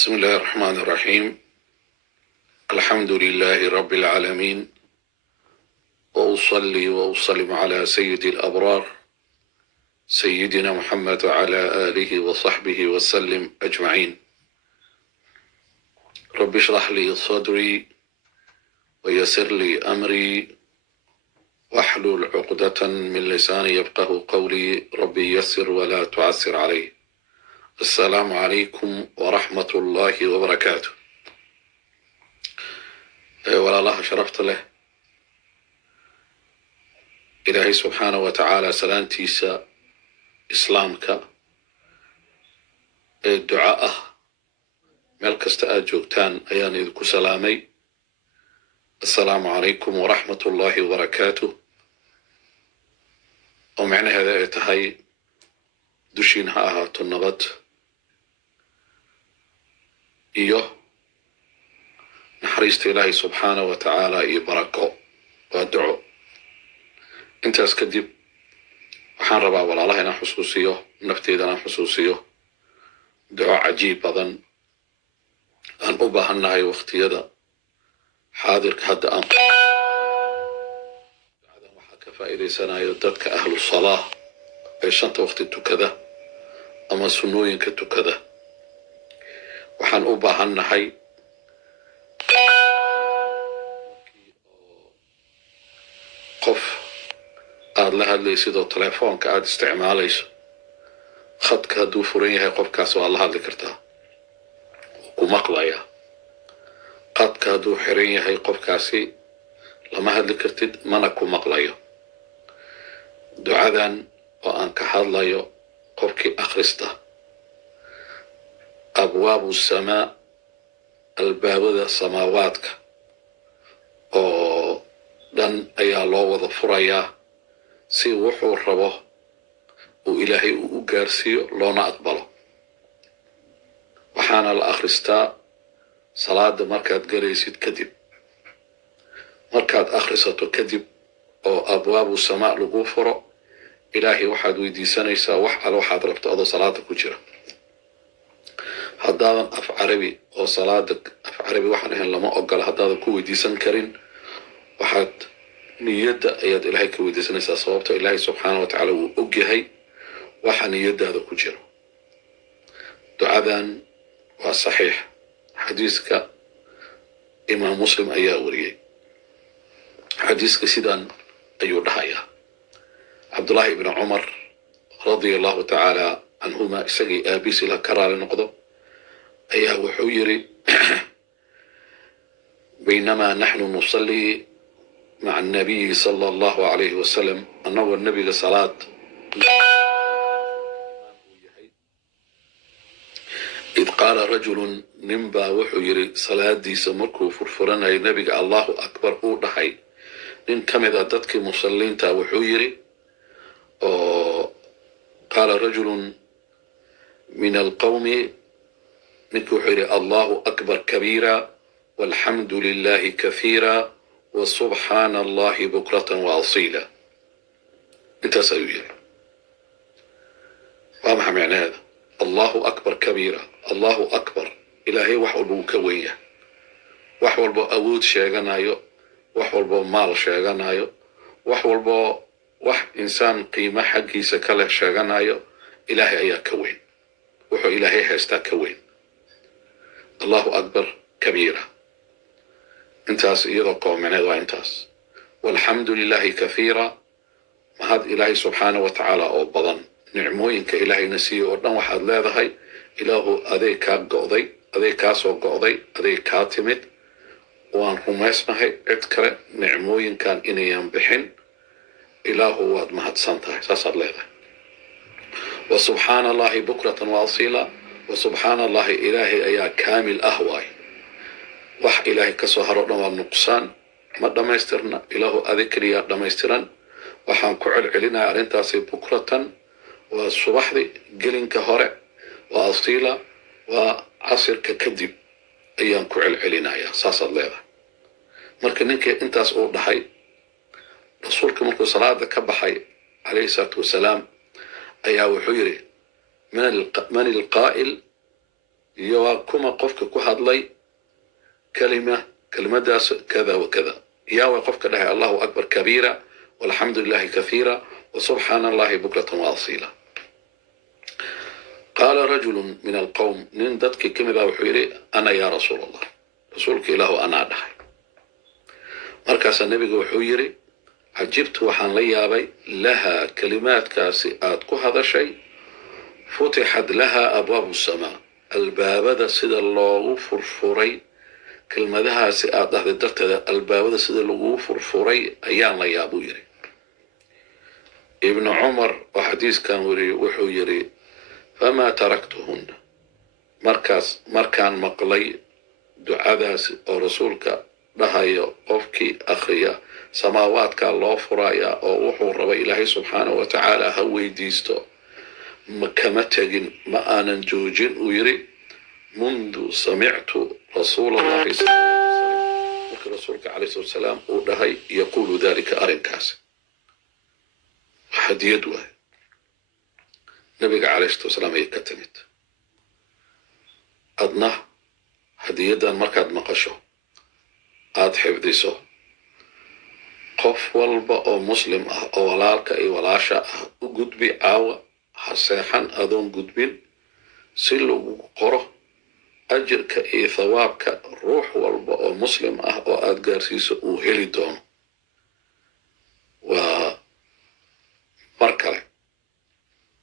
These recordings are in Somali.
بسم الله الرحمن الرحيم. الحمد لله رب العالمين، وأصلي وأسلم على سيد الأبرار سيدنا محمد وعلى آله وصحبه وسلم أجمعين. رب اشرح لي صدري ويسر لي أمري واحلل عقدة من لساني يفقه قولي. ربي يسر ولا تعسر علي. السلام عليكم ورحمة الله وبركاته. ولا الله شرفت له إلهي سبحانه وتعالى سلامتيسا إسلامك الدعاء meel kasta aad joogtaan ayaan idinku salaamay. assalaamu calaykum waraxmat ullaahi wabarakaatuh, oo macnaheeda ay tahay dushiin ha ahaato nabad iyo naxariista ilaahay subxaana wa tacaala iyo barako. waa duco. intaas kadib waxaan rabaa walaalaha inaan xusuusiyo, nafteedana xusuusiyo duco cajiib badan aan u baahannahay waqtiyada xaadirka hadda waxaa ka faa'iidaysanayo dadka ahlu salaah ee shanta waqti tukada ama sunnooyinka tukada. waxaan u baahannahay qof aad la hadlaysid oo telefoonka aad isticmaalayso, khadka hadduu furan yahay qofkaas waa la hadli kartaa, ku maqlaya. qadka hadduu xiran yahay qofkaasi lama hadli kartid, mana ku maqlayo. ducadan oo aan ka hadlayo qofkii akhrista abwaabu samaa, albaabada samaawaadka oo dhan ayaa loo wada furayaa si wuxuu rabo uu ilaahay u gaarsiiyo loona aqbalo. waxaana la akhristaa salaada markaad galaysid kadib. markaad akhrisato kadib oo abwaabu samaa lagu furo, ilaahay waxaad weydiisanaysaa wax alle waxaad rabto adoo salaada ku jira. haddaadan af carabi oo salaada af carabi waxaan ahayn lama ogola, haddaadan ku weydiisan karin waxaad niyadda ayaad ilaahay ka weydiisanaysaa, sababto ilaahay subxaana wa tacaala wuu og yahay waxa niyaddaada ku jiro. ducadan waa saxiix, xadiiska imaam muslim ayaa wariyey. xadiiska sidan ayuu dhahayaa: cabdullaahi ibni cumar radia allahu tacaala canhuma, isagii aabiis ila ka raali noqdo, ayaa wuxuu yiri: baynamaa naxnu nusallii maca annabiyi sala allahu calayhi wasalam, annagoo nebiga salaad id qaala rajulun, nin baa wuxuu yiri salaadiisa markuu furfuranayay nebiga allahu akbar uu dhahay. nin ka mid a dadkii musalliinta wuxuu yiri, oo qaala rajulun min alqawmi, ninkii wuxuu yiri allahu akbar kabiira walxamdu lilahi kahiira wasubxaana allahi bukratan wa asiila. intaas ayuu yiri. waa maxaa macnaheeda? allahu akbar kabiira, allahu akbar, ilaahay wax walba wuu ka weyn yahay. wax walbo awood sheeganayo, wax walbo maal sheeganayo, wax walbo wax insaan qiimo xaggiisa kale sheeganayo, ilaahay ayaa ka weyn. wuxuu ilaahay haystaa ka weyn. allahu akbar kabiira. intaas iyadoo qoomaneed waa intaas. walxamdu lilahi kahiira, mahad ilaahay subxaana wa tacaala oo badan. nicmooyinka ilaahayna siiye oo dhan waxaad leedahay ilaahu adeeg kaa go'day, adeeg kaa soo go'day, adeeg kaa timid. waan rumaysnahay cid kale nicmooyinkan inayan bixin. ilaahu waad mahadsan tahay, saasaad leedahay. wa subxaana allahi bukratan wa asiila, wa subxaana allahi, ilaahay ayaa kaamil ah waay. wax ilaahay ka soo haro dhan waa nuqsaan, ma dhammaystirna. ilaahu adeeg keliyaa dhammaystiran. waxaan ku celcelinaya arrintaasi bukratan waa subaxdii gelinka hore, waa asiila waa casirka kadib ayaan ku celcelinayaa. saasaad leedahay. marka ninkii intaas uu dhahay, rasuulka markuu salaada ka baxay calayhi salaatu wasalaam ayaa wuxuu yiri: man ilqaa'il كما قفك كهضلي كلمة داس كذا وكذا يا وقفك لها الله أكبر كبيرا والحمد لله كثيرا وسبحان الله بكرة وأصيلا. قال رجل من القوم نندتك كمذا وحيري أنا يا رسول الله رسولك إله أنا دحي مركز النبي وحيري عجبت وحان ليابي لها كلمات كاسئات هذا شيء فتحت لها أبواب السماء الباب ذا سيد الله فرفوري كلمة ذا سئات هذا درت الباب ذا سيد الله فرفوري أيان ليابو يري ابن عمر وحديث كان وحيري فما تركتهن مركان مقلي دعاء أو رسولك بهاي قفكي أخيا سماواتك الله فرايا أو وحو ربي إلهي سبحانه وتعالى هوي ديستو كمتجن ما أنا جوجين ويري منذ سمعت رسول الله صلى الله عليه وسلم رسولك عليه الصلاة والسلام ودهي يقول ذلك أرنكاس أحد يدوه نبي عليه الصلاة والسلام يكتمت أدناه هديدا مركز مقشه aad xifdiso qof walba oo muslim ah oo walaalka iyo walaasha ah u gudbi caawa ha seexan adoon gudbin si lagu qoro ajirka iyo thawaabka ruux walba oo muslim ah oo aad gaarsiiso uu heli doono waa markale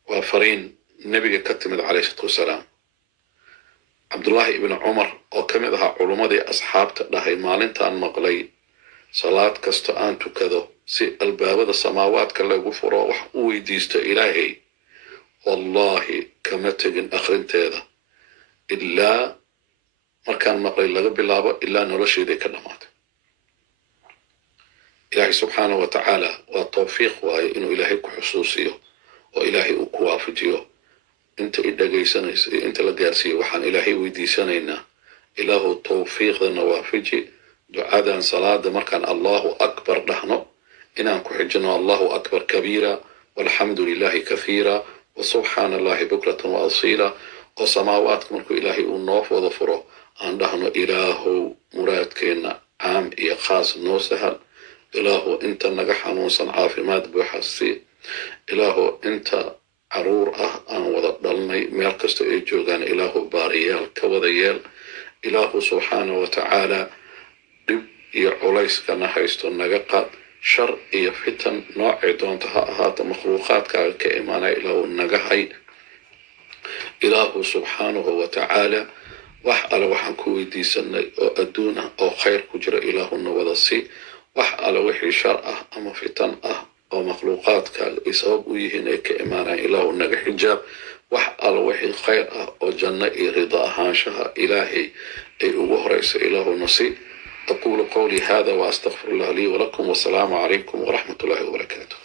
waa fariin nabiga ka timid calayhi salaatu wasalaam cabdullaahi ibn cumar oo ka mid ahaa culummadii asxaabta dhahay maalintaan maqlay salaad kasta aan tukado si albaabada samaawaadka lagu furo wax u weydiisto ilaahay wallaahi kama tegin akhrinteeda ilaa markaan maqlay laga bilaabo ilaa nolosheeday ka dhammaatay ilaahay subxaanahu wa tacaala waa tawfiiq waaye inuu ilaahay ku xusuusiyo oo ilaahay uu ku waafajiyo انت إدقيسانيس انت لقارسي وحان إلهي ويديسانينا إلهو توفيق نوافجي دعاء صلاة مركان الله أكبر نحن إنان كحجنا الله أكبر كبيرا والحمد لله كثيرا وسبحان الله بكرة وأصيلا وسماوات مركو إلهي النوف وظفره أن نحن إلهو مراد كينا عام إيا خاص نوسهل إلهو انت نجح نوسا عافمات بحسي إلهو انت caruur aan wada dhalnay meel kasta ay joogaan ilaahu baariyaal ka wada yeel ilaahu subxaanahu wa tacaala dhib iyo culayskana haysto naga qaad shar iyo fitan noocay doonta ha ahaata makhluuqaadkaaga ka imaanaya ilaahu naga hay ilaahu subxaanahu wa tacaala wax alle waxaan ku weydiisanay oo adduun ah oo khayr ku jira ilaahuna wada si wax alle wixii shar ah ama fitan ah oo makhluuqaadka ay sabab u yihiin ay ka imaanayaan ilaahu naga xijaab wax alla wixii khayr ah oo janno iyo rida ahaanshaha ilaahay ay ugu horaysa ilaahu nasi aqulu qawli hada wa astaghfirullah li wa lakum wa salaamu calaykum wa rahmatullahi wa barakatuh